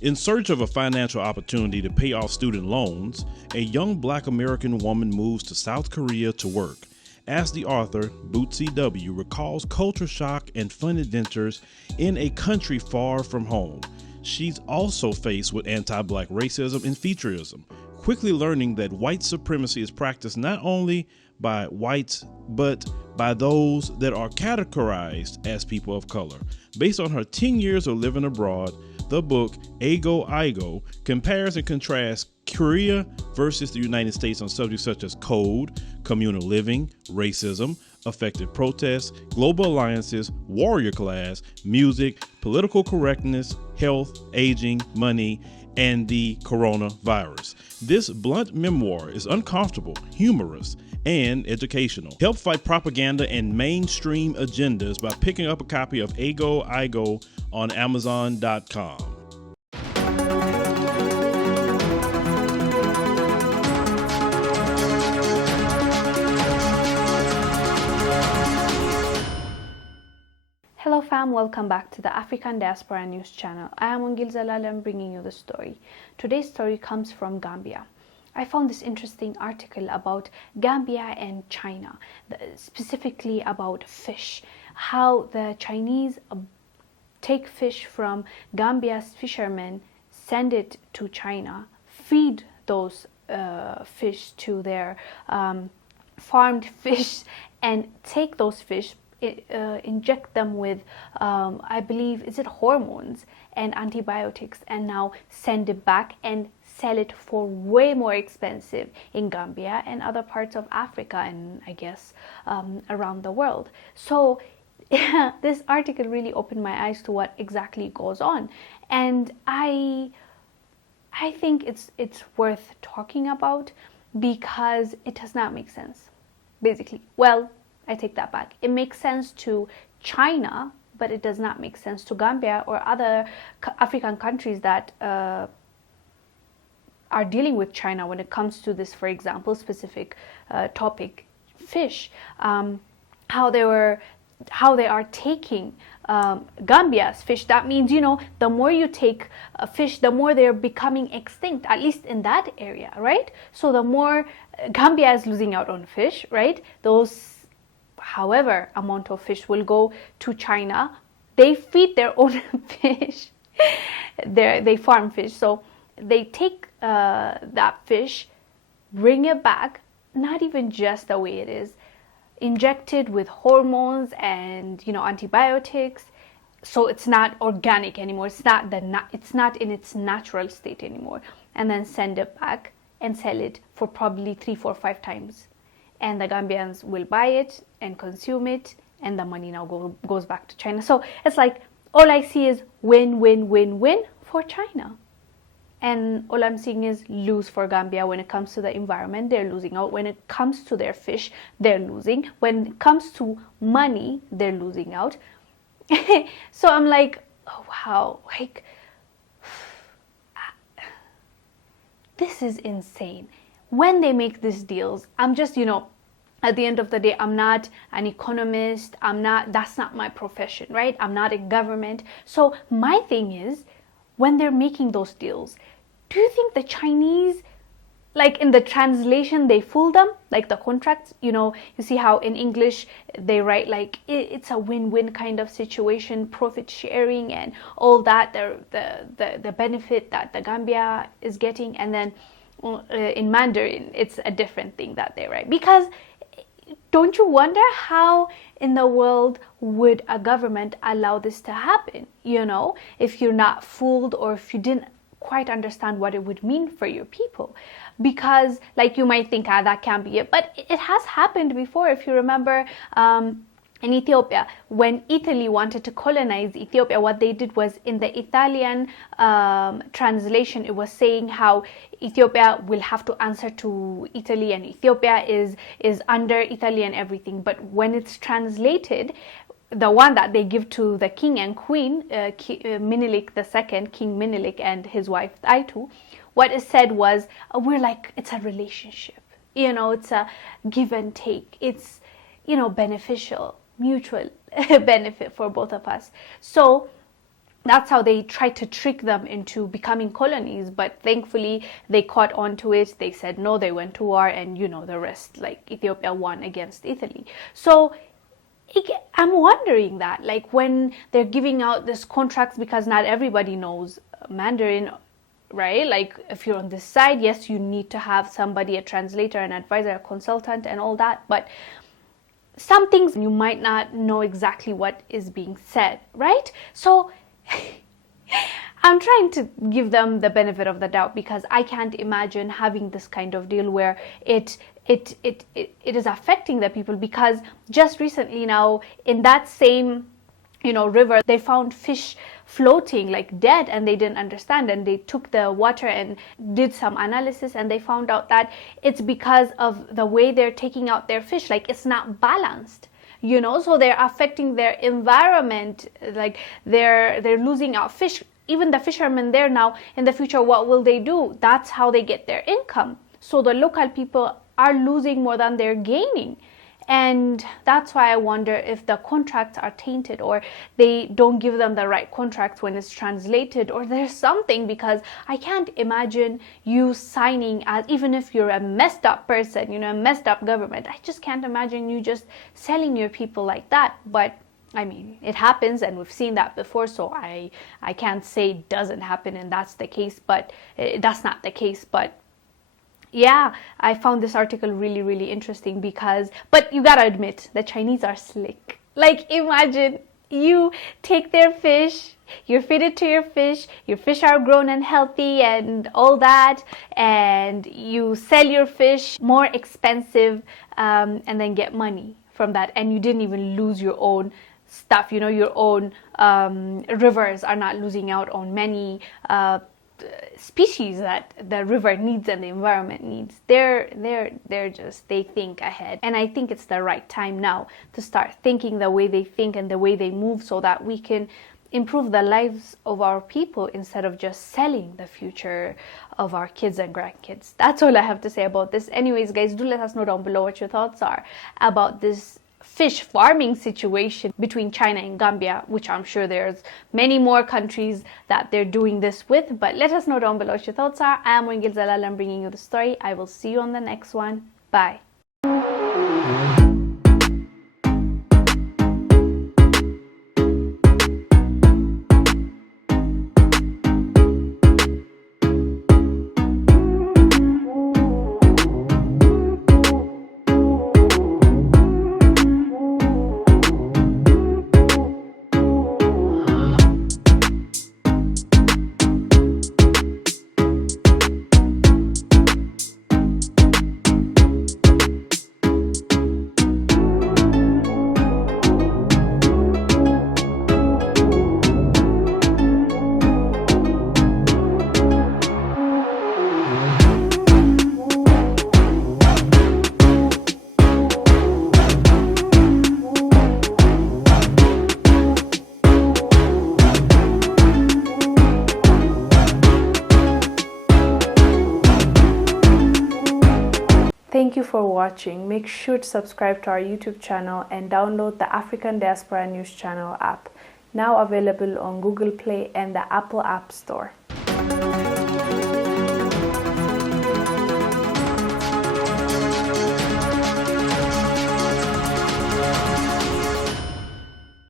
In search of a financial opportunity to pay off student loans, a young Black American woman moves to South Korea to work. As the author, Bootsy W. recalls culture shock and fun adventures in a country far from home. She's also faced with anti-Black racism and featureism, quickly learning that white supremacy is practiced not only by whites, but by those that are categorized as people of color. Based on her 10 years of living abroad, the book Ago Igo compares and contrasts Korea versus the United States on subjects such as code, communal living, racism, effective protests, global alliances, warrior class, music, political correctness, health, aging, money, and the coronavirus. This blunt memoir is uncomfortable, humorous, and educational. Help fight propaganda and mainstream agendas by picking up a copy of Ago Igo on Amazon.com. Hello fam, welcome back to the African Diaspora News channel. I am Wongel Zelalem bringing you the story. Today's story comes from Gambia. I found this interesting article about Gambia and China, specifically about fish, how the Chinese take fish from Gambia's fishermen, send it to China, feed those fish to their farmed fish, and take those fish, inject them with, I believe, is it hormones and antibiotics, and now send it back and sell it for way more expensive in Gambia and other parts of Africa and I guess around the world. So this article really opened my eyes to what exactly goes on, and I think it's worth talking about because it does not make sense, basically. Well, I take that back. It makes sense to China, but it does not make sense to Gambia or other African countries that are dealing with China when it comes to this, for example, specific topic, fish. How they are taking Gambia's fish. That means, you know, the more you take fish, the more they're becoming extinct, at least in that area, right? So the more Gambia is losing out on fish, right? Those, however amount of fish will go to China. They feed their own fish. They farm fish. So they take that fish, bring it back, not even just the way it is, injected with hormones and, you know, antibiotics, so it's not organic anymore. It's not in its natural state anymore, and then send it back and sell it for probably 3, 4, 5 times, and the Gambians will buy it and consume it, and the money now goes back to China. So it's like all I see is win, win, win, win for China. And all I'm seeing is lose for Gambia. When it comes to the environment, they're losing out. When it comes to their fish, they're losing. When it comes to money, they're losing out. So I'm like, oh, wow, like, this is insane. When they make these deals, I'm just, you know, at the end of the day, I'm not an economist. That's not my profession, right? I'm not in government. So my thing is, when they're making those deals, do you think the Chinese, like in the translation, they fool them? Like the contracts, you know, you see how in English they write like it's a win-win kind of situation, profit sharing and all that, the benefit that the Gambia is getting, and then in Mandarin it's a different thing that they write. Because don't you wonder how in the world would a government allow this to happen, you know, if you're not fooled or if you didn't quite understand what it would mean for your people? Because like you might think, that can't be it, but it has happened before. If you remember, in Ethiopia, when Italy wanted to colonize Ethiopia, what they did was, in the Italian translation, it was saying how Ethiopia will have to answer to Italy and Ethiopia is under Italy and everything. But when it's translated, the one that they give to the king and queen, Menelik II, King Menelik and his wife Aitu, what is said was, we're like, it's a relationship, you know, it's a give and take, it's, you know, beneficial, mutual benefit for both of us. So that's how they tried to trick them into becoming colonies. But thankfully they caught on to it. They said no, they went to war, and you know the rest, like Ethiopia won against Italy. So I'm wondering that, like, when they're giving out this contracts, because not everybody knows Mandarin, right? Like, if you're on this side, yes, you need to have somebody, a translator, an advisor, a consultant, and all that. But some things you might not know exactly what is being said, right? So I'm trying to give them the benefit of the doubt, because I can't imagine having this kind of deal where it is affecting the people. Because just recently now, in that same, you know, river, they found fish floating like dead, and they didn't understand, and they took the water and did some analysis, and they found out that it's because of the way they're taking out their fish. Like, it's not balanced, you know, so they're affecting their environment. Like, they're losing out fish. Even the fishermen there now, in the future, what will they do? That's how they get their income. So the local people are losing more than they're gaining. And that's why I wonder if the contracts are tainted, or they don't give them the right contracts when it's translated, or there's something. Because I can't imagine you signing, as even if you're a messed up person, you know, a messed up government, I just can't imagine you just selling your people like that. But I mean, it happens, and we've seen that before, so I can't say it doesn't happen and that's the case, but that's not the case. But yeah, I found this article really, really interesting, because, but you gotta admit, the Chinese are slick. Like, imagine you take their fish, you feed it to your fish are grown and healthy and all that, and you sell your fish more expensive, and then get money from that, and you didn't even lose your own stuff, you know, your own rivers are not losing out on many species that the river needs and the environment needs. They're just, they think ahead, and I think it's the right time now to start thinking the way they think and the way they move, so that we can improve the lives of our people instead of just selling the future of our kids and grandkids. That's all I have to say about this. Anyways, guys, do let us know down below what your thoughts are about this fish farming situation between China and Gambia, which I'm sure there's many more countries that they're doing this with. But let us know down below what your thoughts are. I am Wongel Zelalem, bringing you the story. I will see you on the next one. Bye. Thank you for watching. Make sure to subscribe to our YouTube channel and download the African Diaspora News Channel app, now available on Google Play and the Apple App Store.